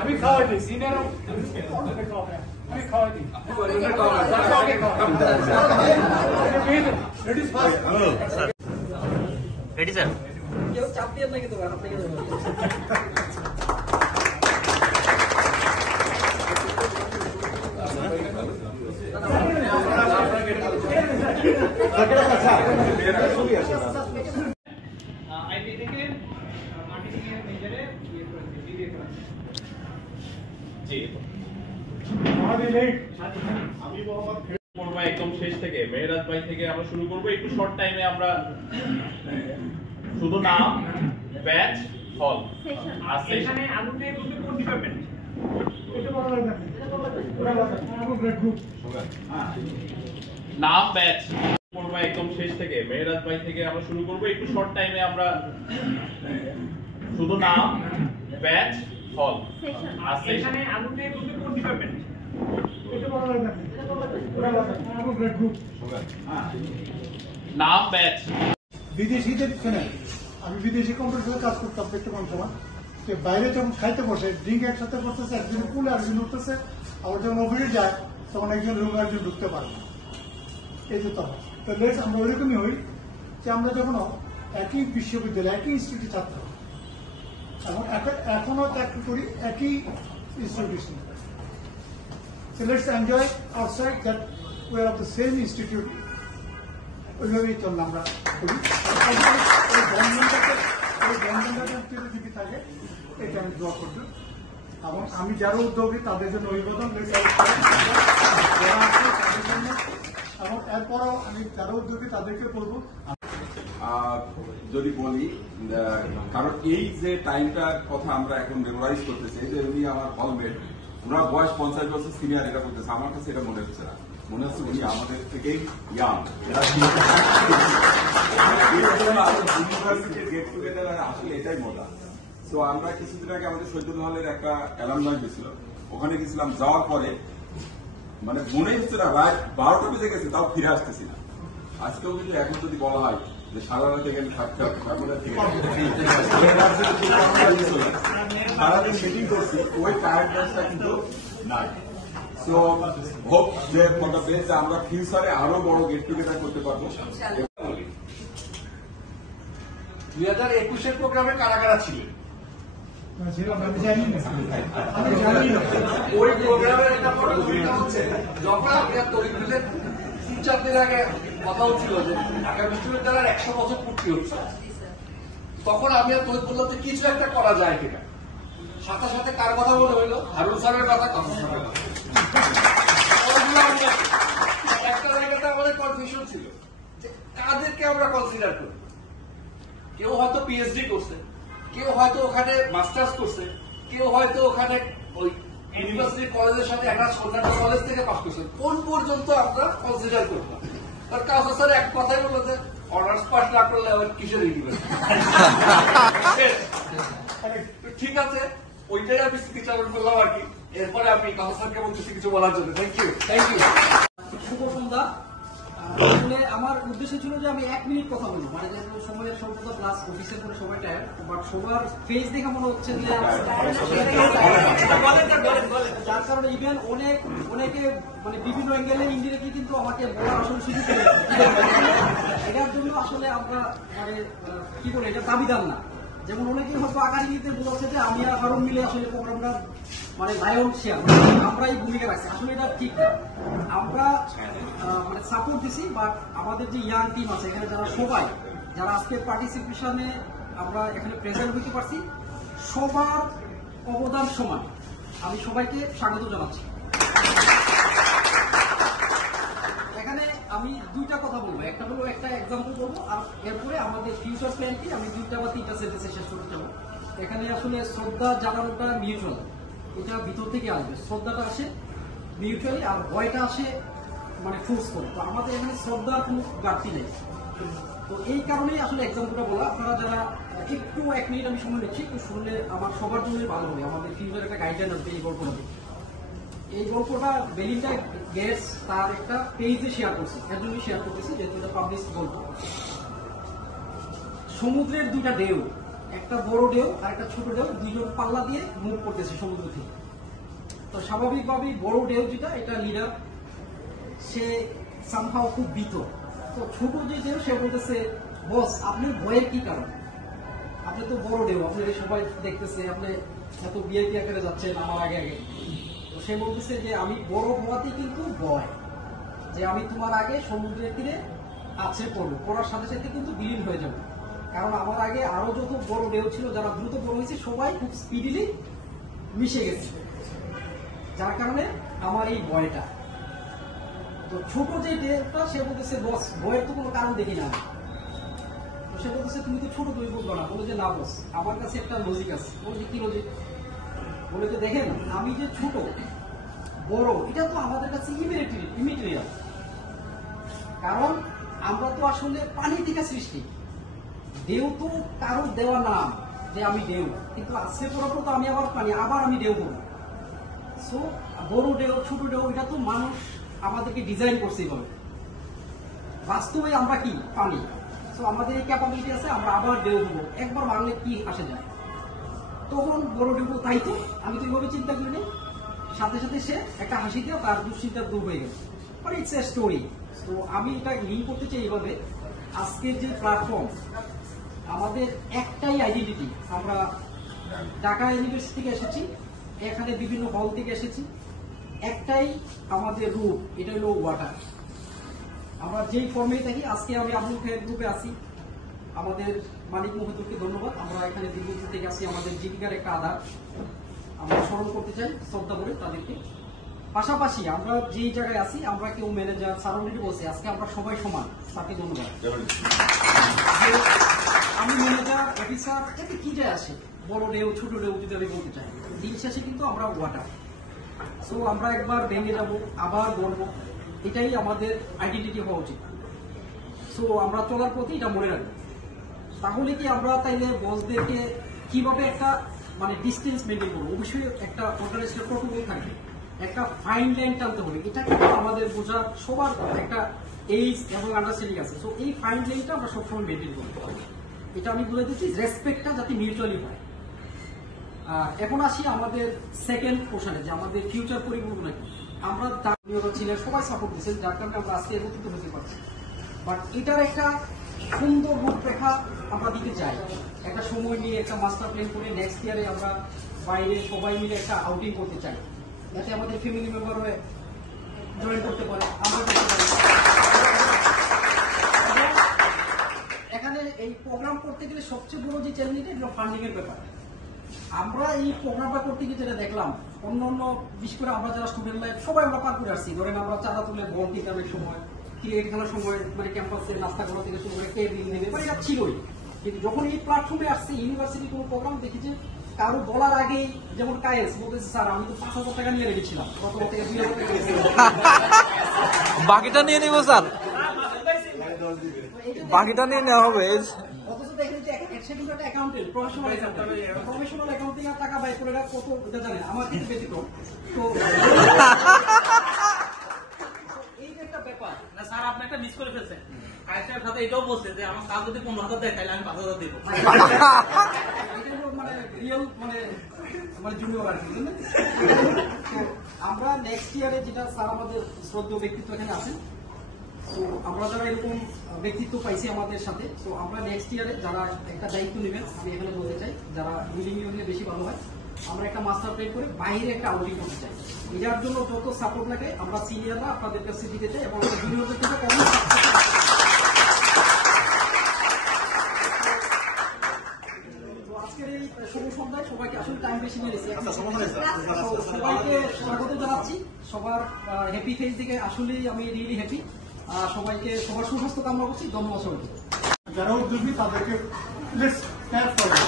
আমি খাওয়াই দিই সিনিয়র আমি খাওয়াই দিই রেডি স্যার কেউ চাপ দিয়ে না কিন্তু আপনি একদম শেষ থেকে মেহেরাজ ভাই থেকে আমরা শুরু করবো একটু শর্ট টাইমে আমরা শুধু নাম ব্যাচ হল আর সেখানে আলুতে বলতে কোন ডিপার্টমেন্ট নাম ব্যাচ করবো একদম শেষ থেকে মেহেরাজ ভাই থেকে আমরা শুরু করবো একটু শর্ট টাইমে আমরা শুধু নাম ব্যাচ হল আর সেখানে আলুতে বলতে কোন ডিপার্টমেন্ট নাম ব্যাচ বিদেশিদের আমি বিদেশি কোম্পানিতে কাজ করতাম পেট্রোকম সময় বাইরে যখন খাইতে বসে ড্রিঙ্ক একসাথে করতেছে একজন পুলে একজন উঠতেছে আবার যখন ওভারে যায় তখন একজন রুমে একজন ঢুকতে পারে না এই যে তখন তো লেটস আমরা ওইরকমই হই যে আমরা যখন একই বিশ্ববিদ্যালয় একই ইনস্টিটিউটে ছাত্র এবং এখনো চাকরি করি একই institution So let's enjoy outside that we are of the same institute. ওইভাবেই চললাম আমরা করি ওই বন্ধনটাকে যদি থাকে এটা আমি দোয়া করবো এবং আমি যারা উদ্যোগী তাদের জন্য অভিবাদন যারা আছে তাদের জন্য এবং এরপরও আমি যারা উদ্যোগী তাদেরকে বলবো যদি বলি কারণ এই যে টাইমটার কথা আমরা এখন মেমোরাইজ করতেছি যে উনি আমার হলমেট ওনার বয়স 50 বছর সিনিয়র এটা করতেছে আমার কাছে এটা মনে হচ্ছে না মনে হচ্ছে উনি আমাদের থেকেই ইয়াং ইউনিভার্সিটির গেট টুগেদার আসলে এটাই মজা তো আমরা কিছুদিন আগে আমাদের শহীদুল হলের একটা অ্যালামনাই হয়েছিল ওখানে গেছিলাম যাওয়ার পরে মানে মনে হচ্ছে না রাত 12টা বেজে গেছে তাও ফিরে আসতেছি না আজকেও কিন্তু এখন যদি বলা হয় যে সারা রাত এখানে থাকতে হবে সারাদিন মিটিং করছি ওই টায়ার্ডনেসটা কিন্তু নাই সো হোপ যে আমরা ফিউচারে আরো বড় গেট টুগেদার করতে পারবো 2021 প্রোগ্রামে কারা কারা ছিলেন ওই প্রোগ্রামের একটা বড় ভূমিকা হচ্ছে যখন আপনার তরিকুলের 3-4 দিন আগে কথা হচ্ছিল যে ঢাকা বিশ্ববিদ্যালয়ের 100 বছর পূর্তি হচ্ছে তখন আমি আর তরিক বললাম যে কিছু একটা করা যায় কিনা সাথে সাথে কার কথা মনে হইলো হারুন স্যারের কথা একটা জায়গাতে আমাদের কনফিউশন ছিল যে কাদেরকে আমরা কনসিডার করি কেউ হয়তো পিএইচডি করছে কেউ হয়তো ওখানে মাস্টার্স করছে কেউ হয়তো ওখানে ওই ইউনিভার্সিটি কলেজের সাথে একটা সরকারি কলেজ থেকে পাস করছে কোন পর্যন্ত আমরা কনসিডার করতাম তার কাছে স্যার এক কথাই বললো যে অনার্স পাস না করলে আবার কিসের ইউনিভার্সিটি ঠিক আছে ওইটাই আমি স্পিচ করলাম আর কি এরপরে আমি কাউসার স্যারকে বলতেছি কিছু বলার জন্য থ্যাংক ইউ শুভ সন্ধ্যা আসলে আমার উদ্দেশ্য ছিল যে আমি 1 মিনিট কথা বলবো মানে যেহেতু সময়ের স্বল্পতা প্লাস অফিসের পরে সময় টায়ার বাট সবার ফেস দেখে মনে হচ্ছে যে যার কারণে ইভেন অনেকে মানে বিভিন্ন অ্যাঙ্গেলে ইন্ডিরেক্টলি কিন্তু আমাকে বলার আসলে সুযোগ করে এটার জন্য আসলে আমরা মানে কি বলে এটা দাবিদার না যেমন অনেকেই হয়তো আকাঙ্ক্ষিতে বোঝাচ্ছে যে আমি আর হারুন মিলে আসলে প্রোগ্রামটা মানে লায়ন শেয়ার আমরাই ভূমিকা রাখছি আসলে এটা ঠিক না আমরা মানে সাপোর্ট দিছি বাট আমাদের যে ইয়াং টিম আছে এখানে যারা সবাই যারা আজকে পার্টিসিপেশনে আমরা এখানে প্রেজেন্ট হতে পারছি সবার অবদান সমান আমি সবাইকে স্বাগত জানাচ্ছি এখানে আমি 2টা কথা বলবো একটা হলো একটা এক্সাম্পল বলবো আর এরপরে আমাদের ফিউচার প্ল্যান কি আমি 2টা বা 3টা সেন্টেন্সে শেষ করতে যাবো এখানে আসলে শ্রদ্ধা জানানোটা মিউচুয়াল এটা ভিতর থেকে আসবে শ্রদ্ধাটা আসে মিউচুয়ালি আর ভয়টা আসে মানে ফোর্স করে তো আমাদের এখানে শ্রদ্ধার কোনো ঘাটতি নেই তো এই কারণেই আসলে এক্সাম্পলটা বলা আপনারা যারা একটু 1 মিনিট আমি সময় নিচ্ছি, একটু শুনলে আমার সবার জন্যই ভালো হবে। আমাদের ফিউচার একটা গাইডলাইন আসবে এই গল্পটাতে। এই গল্পটা বেলিন্ডা গেটস তার একটা পেজে শেয়ার করছে, এর জন্যই শেয়ার করতেছি যেহেতু এটা পাবলিশ গল্প। সমুদ্রের দুইটা ঢেউ, একটা বড় ঢেউ আর একটা ছোট ঢেউ, দুইজন পাল্লা দিয়ে মুভ করতেছে সমুদ্র থেকে। তো স্বাভাবিকভাবেই বড় ঢেউ যেটা, এটা লিডার, সে সামহাও খুব ভীত। তো ছোট যে ঢেউ সে বলতেছে, বস আপনি ভয়ের কি কারণ? আপনি তো বড় ঢেউ, আপনি সবাই দেখতেছে, আপনি এত ভিআইপি আকারে যাচ্ছেন আমার আগে আগে। তো সে বলতেছে যে আমি বড় হওয়াতেই কিন্তু ভয়, যে আমি তোমার আগে সমুদ্রের তীরে আছড়ে পড়বো, পড়ার সাথে সাথে কিন্তু বিলীন হয়ে যাবো। কারণ আমার আগে আরো যত বড় ঢেউ ছিল, যারা দ্রুত বড় হয়েছে সবাই খুব স্পিডিলি মিশে গেছে, যার কারণে আমার এই ভয়টা। তো ছোট যে ঢেউটা সে বলতেছে, বস ভয়ের তো কোনো কারণ দেখি না। তো সে বলতেছে তুমি তো ছোট, তুমি বুঝবো না। বলে যে না বস, আমার কাছে একটা লজিক আছে। বলে যে কি লজিক? বলে যে দেখেন, আমি যে ছোট বড় এটা তো আমাদের কাছে ইমিটেরিয়াল, কারণ আমরা তো আসলে পানি থেকে সৃষ্টি। ঢেউ তো কারো দেওয়া নাম যে আমি ঢেউ, কিন্তু আজকে পড়ার পর তো আমি আবার পানি, আবার আমি ঢেউ বলবো। সো বড় ঢেউ ছোট ঢেউ এটা তো মানুষ আমাদেরকে ডিজাইন করছে এইভাবে। বাস্তবে আমরা কি পানি, সো আমাদের এই ক্যাপাবিলিটি আছে, আমরা আবার ঢেউ হবো, একবার মারলে কি আসে যায়। তখন বড় ঢেউ তাই তো আমি তো এইভাবে চিন্তা করিনি, সাথে সাথে সে একটা হাসি দিয়ে তার দুশ্চিন্তা দূর হয়ে গেল। But it's a story. তো আমি এটা লিঙ্ক করতে চাই এইভাবে, আজকের যে প্ল্যাটফর্ম, আমাদের একটাই আইডেন্টিটি। আমরা ঢাকা ইউনিভার্সিটি থেকে এসেছি, এখানে বিভিন্ন হল থেকে এসেছি, একটাই আমাদের রূপ, এটা হলো ওয়াটার। আমরা যেই ফর্মেই থাকি, আজকে আমি আব্দুল খায়ের গ্রুপে আছি, আমাদের মালিক মহোদয়কে ধন্যবাদ। আমরা এখানে দীর্ঘদিন থেকে আসি, আমাদের জীবিকার একটা আধার আমরা স্মরণ করতে চাই শ্রদ্ধা করে তাদেরকে। পাশাপাশি আমরা যেই জায়গায় আছি, আমরা কেউ ম্যানেজার সারাউন্ডিং বসে, আজকে আমরা সবাই সমান, তাকে ধন্যবাদ। আমি ম্যানেজার অফিসার এতে কি যায় আসে, বড় ঢেউ ছোট ঢেউ যদি আমি বলতে চাই, দিন শেষে কিন্তু আমরা ওয়াটার। সো আমরা একবার ভেঙে যাব, আবার গড়বো, এটাই আমাদের আইডেন্টিটি হওয়া উচিত। সো আমরা চলার পথে এটা মনে রাখবো। তাহলে কি আমরা তাইলে বসদেরকে কিভাবে একটা মানে ডিস্টেন্স মেনটেন করবো? অবশ্যই একটা অর্গানাইজেশন প্রটোকল থাকবে, একটা ফাইন লাইন টানতে হবে। এটা কিন্তু আমাদের বোঝার সবার একটা এইজ এবং আন্ডারস্ট্যান্ডিং আছে। সো এই ফাইন লাইনটা আমরা সবসময় মেনটেন করবো। এটা আমি বলে দিচ্ছি, রেসপেক্টটা যাতে মিউচুয়ালি হয়। এখন আসি আমাদের সেকেন্ড পোর্শনে, যে আমাদের ফিউচার পরিকল্পনা কি। আমরা ছিলেন সবাই সাপোর্ট দিচ্ছেন, যার কারণে আমরা আজকে একত্রিত হতে পারছি। বাট এটার একটা সুন্দর রূপরেখা আমরা দিতে চাই, একটা সময় নিয়ে একটা মাস্টার প্ল্যান করে নেক্সট ইয়ারে আমরা বাইরে সবাই মিলে একটা আউটিং করতে চাই, যাতে আমাদের ফ্যামিলি মেম্বারও জয়েন করতে পারে, আমরা করতে পারি। এখানে এই প্রোগ্রাম করতে গেলে সবচেয়ে বড় যে চ্যালেঞ্জটা, এটা ফান্ডিং এর ব্যাপার। আমরা এই প্রোগ্রামটা করতে গিয়ে যেটা দেখলাম, অন্য অন্য বিশেষ করে আমরা যারা স্টুডেন্ট লাইফ সবাই আমরা পার করে আসছি। ধরেন আমরা চাঁদা তুলে বল দিতে অনেক সময়, ক্রিকেট খেলার সময় মানে ক্যাম্পাসে নাস্তা করা থেকে শুরু করে কে বিল নেবে, মানে এটা ছিলই। কিন্তু যখন এই প্ল্যাটফর্মে আসছে, ইউনিভার্সিটি কোনো প্রোগ্রাম দেখি যে কারো বলার আগেই, যেমন কায়েস বলতেছে, স্যার আমি তো 5,000 টাকা নিয়ে রেখেছিলাম, গত থেকে 2,000 টাকা বাকিটা নিয়ে নিব স্যার, বাকিটা নিয়ে নেওয়া হবে। অথচ দেখেন যে সেটা একটা অ্যাকাউন্টেন্ট, প্রফেশনাল অ্যাকাউন্টিং আর টাকা বাইর করে কত এটা জানেন, আমার কিন্তু ব্যতিক্রম। তো এই যে একটা ব্যাপার, না স্যার আপনি একটা মিস করে ফেলছেন। আরেকটার সাথে এটাও বলছে যে আমার কাজ যদি 15,000 দেয় তাহলে আমি 5,000 দেবো। এটা হলো মানে রিয়েল মানে জুনিয়র আর কি, বুঝলেন? তো আমরা নেক্সট ইয়ারে, যেটা স্যার আমাদের শ্রদ্ধেয় ব্যক্তিত্ব এখানে আছেন, তো আমরা যারা এরকম ব্যক্তিত্ব পাইছি আমাদের সাথে, তো আমরা নেক্সট ইয়ারে যারা একটা দায়িত্ব নেবেন, আমি এখানে বলতে চাই, যারা উইলিং হলে বেশি ভালো হয়, আমরা একটা মাস্টার প্ল্যান করে বাইরে একটা আউটিং করতে চাই। এটার জন্য যত সাপোর্ট লাগে আমরা সিনিয়ররা আপনাদের কাছে দিতে চাই, এবং জুনিয়রদের থেকে কম। আজকের এই শুভ সন্ধ্যায় সবাইকে আসলে টাইম বেশি নিয়ে নিয়েছি, সবাইকে স্বাগত জানাচ্ছি। সবার হ্যাপি ফেজ থেকে আসলেই আমি রিয়েলি হ্যাপি। সবাইকে সবার সুস্বাস্থ্য কামনা করছি। ধন্যবাদ সবাইকে। যারা উদ্যোগী তাদেরকে প্লিজ ক্যাপ করবেন।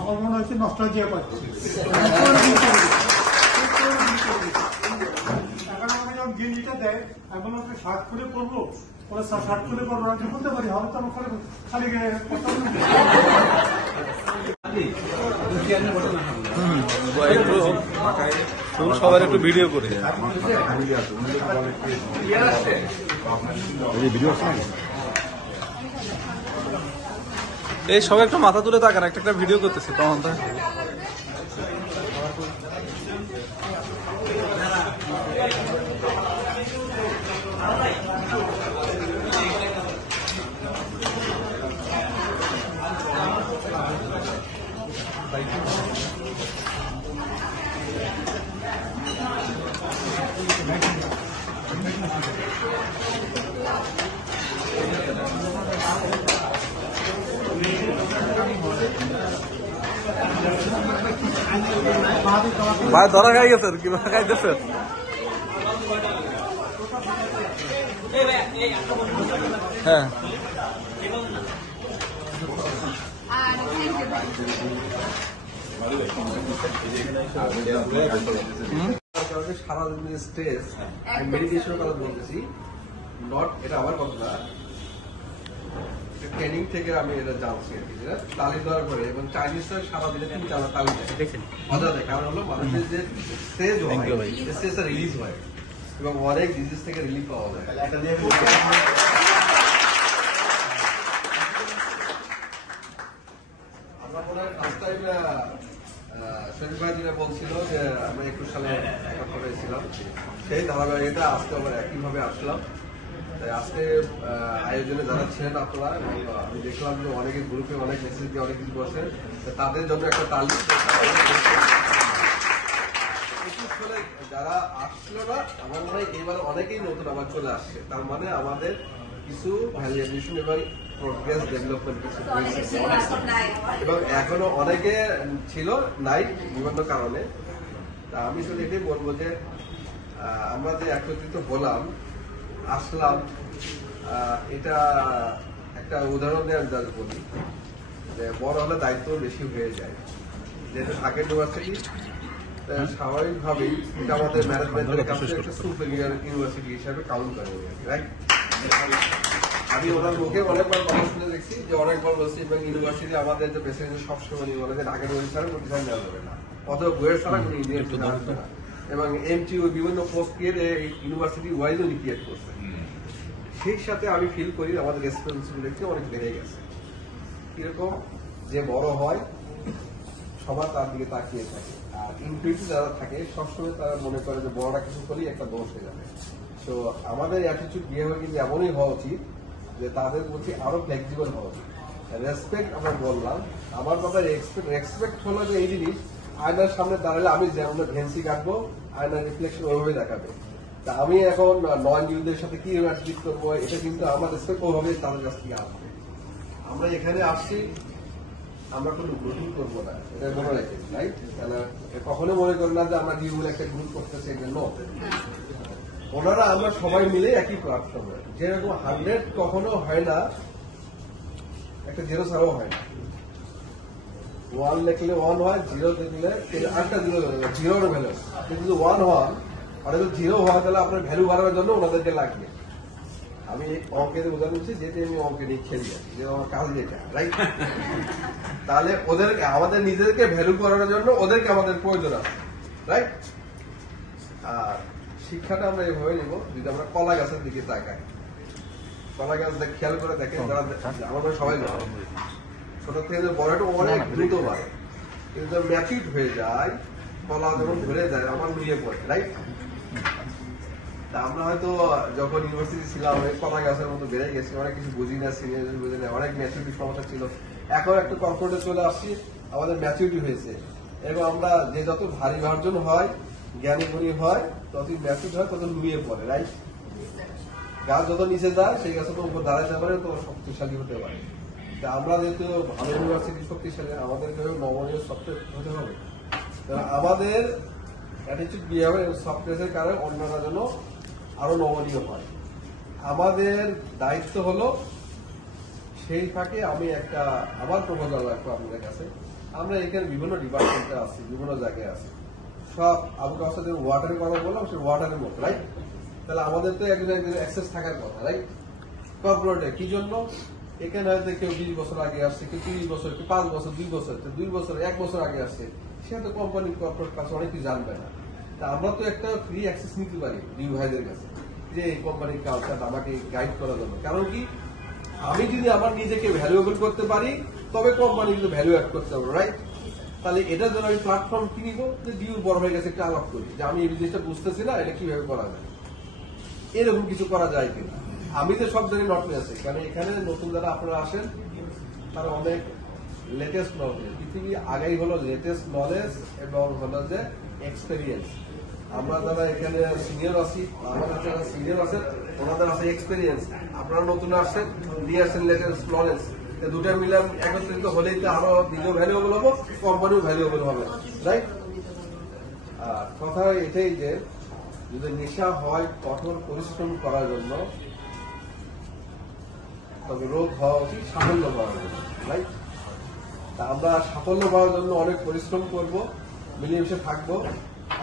আমার মনে হচ্ছে নস্টালজিয়া পাচ্ছি। এখন আমাকে যখন গেঞ্জিটা দেয়, এখন ওকে শার্ট করে পরবো, ওরা শার্ট খুলে করবো আমি বলতে পারি হবে তো আমার খালি সবার একটু ভিডিও করে এই সবাই একটু মাথা তুলে তাকান, একটা ভিডিও করতেছি তখন তো ভাই ধরা খাই গেছে কি খাইতেছে হ্যাঁ সারা দিনের স্ট্রেস আমি মেডিটেশনের কথা বলতেছি, নট এটা আমার কথা না, ট্রেনিং থেকে আমি এটা জানছি আর কি, যেটা তালি দেওয়ার পরে এবং চাইনিজরা সারাদিনে 3-4 তালি দেয়, মজা দেয়। কারণ হলো মানুষের যে স্ট্রেস হয় স্ট্রেসটা রিলিজ হয় এবং অনেক ডিজিজ থেকে রিলিফ পাওয়া যায়। আমরা মনে হয় ফার্স্ট টাইম শরীফ ভাই যেটা বলছিল যে আমরা 21 সালে করেছিলাম, সেই ধারাবাহিকতা আজকে আমরা একইভাবে আসলাম। তাই আজকে আয়োজনে যারা ছিলেন আপনারা, আমি দেখলাম যে অনেকের গ্রুপে অনেক মেসেজ দিয়ে অনেক কিছু করছেন, তাদের জন্য একটা তালি। যারা আসছিল না, আমার মনে হয় এবার অনেকেই নতুন আবার চলে আসছে, তার মানে আমাদের কিছু ভ্যালুয়েশন এবং প্রোগ্রেস ডেভেলপমেন্ট কিছু এবং এখনো অনেকে ছিল নাই বিভিন্ন কারণে। তা আমি শুধু এটাই বলবো যে আমরা যে একত্রিত হলাম আসলাম, এটা একটা উদাহরণ দিয়ে আমি যাতে বলি যে বড় হলে দায়িত্ব বেশি হয়ে যায়। যেহেতু ঢাকা ইউনিভার্সিটি স্বাভাবিকভাবেই এটা আমাদের ম্যানেজমেন্টের কাছে একটা সুপিরিয়র ইউনিভার্সিটি হিসাবে কাউন্ট করে, রাইট? আমি ওনার মুখে অনেকবার কথা শুনে দেখছি যে অনেকবার বলছি এবং ইউনিভার্সিটি আমাদের যে প্রেসিডেন্ট সবসময় বলে যে ঢাকা ইউনিভার্সিটি ছাড়া প্রতিষ্ঠান দেওয়া যাবে না, অথবা বইয়ের ছাড়া কোনো ইউনিভার্সিটি আসবে না, এবং এমটিইউ বিভিন্ন পোস্ট ক্রিয়েট ইউনিভার্সিটি ওয়াইজ উনি ক্রিয়েট করছে। সেই সাথে আমি ফিল করি আমাদের রেসপন্সিবিলিটি অনেক বেড়ে গেছে। কিরকম যে বড় হয় সবার তার দিকে তাকিয়ে থাকে, আর ইনফ্লুয়েন্স যারা থাকে সবসময় তারা মনে করে যে বড়রা কিছু করলেই একটা দোষ হয়ে যাবে। তো আমাদের অ্যাটিটিউড বিহেভিয়ার কিন্তু এমনই হওয়া উচিত যে তাদের প্রতি আরো ফ্লেক্সিবল হওয়া উচিত। রেসপেক্ট আমরা বললাম, আমার কথা রেসপেক্ট হলো যে এই জিনিস আয়নার সামনে দাঁড়ালে আমি যেমন ভেন্সি কাটবো, আয়নার রিফ্লেকশন ওইভাবে দেখাবে। তা আমি এখন নন ইউদের সাথে কি রিলেশনশিপ করবো, এটা কিন্তু আমার রেসপেক্ট ওইভাবে তাদের কাছ থেকে আসবে। আমরা এখানে আসছি, আমরা কোনো গ্রুপিং করবো না, এটা মনে রাখি, রাইট? কখনো মনে করি না যে আমরা ডিউল একটা গ্রুপ করতেছি, এটা নো। ওনারা আমরা সবাই মিলে একই প্ল্যাটফর্মে, যেরকম 100 কখনো হয় না, একটা 0 ছাড়াও হয় না। 1 লিখলে 1 হয়, 0 লিখলে একটা 0 ভ্যালু, কিন্তু 1 হন আর 0 হওয়া গেলে আপনার ভ্যালু বাড়ানোর জন্য ওনাদেরকে লাগবে। আমি অঙ্কের উদাহরণ দিচ্ছি, যেটা আমি অঙ্কে নিয়ে খেলি যে আমার কাজ যেটা, রাইট? তাহলে ওদেরকে আমাদের নিজেদেরকে ভ্যালু করানোর জন্য ওদেরকে আমাদের প্রয়োজন আছে, রাইট? আর শিক্ষাটা আমরা এভাবে নিব, যদি আমরা কলা গাছের দিকে তাকাই, কলা গাছ খেয়াল করে দেখেন, যারা আমাদের সবাই ছোট থেকে বড়টা অনেক দ্রুত বাড়ে, কিন্তু ম্যাচিউড হয়ে যায়, কলা যখন ধরে যায় আমার নুয়ে পড়ে, রাইট? তা আমরা হয়তো যখন ইউনিভার্সিটি ছিলাম কলা গাছের মতো বেড়ে গেছি, অনেক কিছু বুঝি না, সিনিয়র বুঝি না, অনেক ম্যাচুরিটি সমস্যা ছিল। এখন একটু কমফোর্টে চলে আসছি, আমাদের ম্যাচুরিটি হয়েছে, এবং আমরা যে যত ভারী ভার্জন হয়, জ্ঞানী গুণী হয়, ততই ম্যাচুরিটি হয়, তত নুয়ে পড়ে, রাইট? গাছ যত নিচে যায় সেই গাছ তো উপর দাঁড়াতে পারে, তো শক্তিশালী হতে পারে। তা আমরা যেহেতু ভালো ইউনিভার্সিটি শক্তিশালী, আমাদেরকে নমনীয় সফটওয়্যার হতে হবে। আমাদের অ্যাটিটিউড বিহেভিয়ার এবং সফটওয়্যারের কারণে অন্যরা যেন আরো নমনীয় হয়। আমাদের দায়িত্ব হলো সেই ফাঁকে আমি একটা আমার প্রপোজাল রাখবো আপনাদের কাছে। আমরা এখানে বিভিন্ন ডিপার্টমেন্টে আছি, বিভিন্ন জায়গায় আছি, সব আবু কাছে যে ওয়াটারের কথা বললাম, সে ওয়াটারের মতো, রাইট? তাহলে আমাদের তো একজন অ্যাক্সেস থাকার কথা, রাইট? কর্পোরেটে কি জন্য? এখানে হয়তো কেউ 20 বছর আগে আসছে, কেউ 30 বছর, কেউ 5 বছর, 2 বছর, 2 বছর, 1 বছর আগে আসছে, সে তো কোম্পানির কর্পোরেট কাছে অনেক কিছু জানবে না। তা আমরা তো একটা ফ্রি অ্যাক্সেস নিতে পারি ডিউ ভাইদের কাছে, যে এই কোম্পানির কালচার আমাকে গাইড করার জন্য। কারণ কি, আমি যদি আমার নিজেকে ভ্যালুয়েবল করতে পারি, তবে কোম্পানি কিন্তু ভ্যালু অ্যাড করতে পারবো, রাইট? তাহলে এটার জন্য আমি প্ল্যাটফর্ম কি নিব, যে ডিউ বড় হয়ে গেছে একটা আলাপ করি, যে আমি এই জিনিসটা বুঝতেছি না, এটা কিভাবে করা যায়, এরকম কিছু করা যায় কিনা। আমি তো সব জায়গায় নট আছে, কারণ এখানে নতুন যারা আপনারা আসেন তারা অনেক লেটেস্ট নলেজ, পৃথিবী আগাই হলো লেটেস্ট নলেজ এবং হলো যে এক্সপেরিয়েন্স। আমরা যারা এখানে সিনিয়র আছি, আমাদের যারা সিনিয়র আছেন ওনাদের আছে এক্সপেরিয়েন্স, আপনারা নতুন আসছেন, নিয়ে আসছেন লেটেস্ট নলেজ। দুটা মিলে একত্রিত হলেই তো আরো নিজেও ভ্যালুয়েবল হবো, কোম্পানিও ভ্যালুয়েবল হবে, রাইট? আর কথা এটাই যে যদি নেশা হয় কঠোর পরিশ্রম করার জন্য, তবে রোগ হওয়া উচিত সাফল্য পাওয়ার জন্য, রাইট? তা আমরা সাফল্য পাওয়ার জন্য অনেক পরিশ্রম করব, মিলেমিশে থাকবো,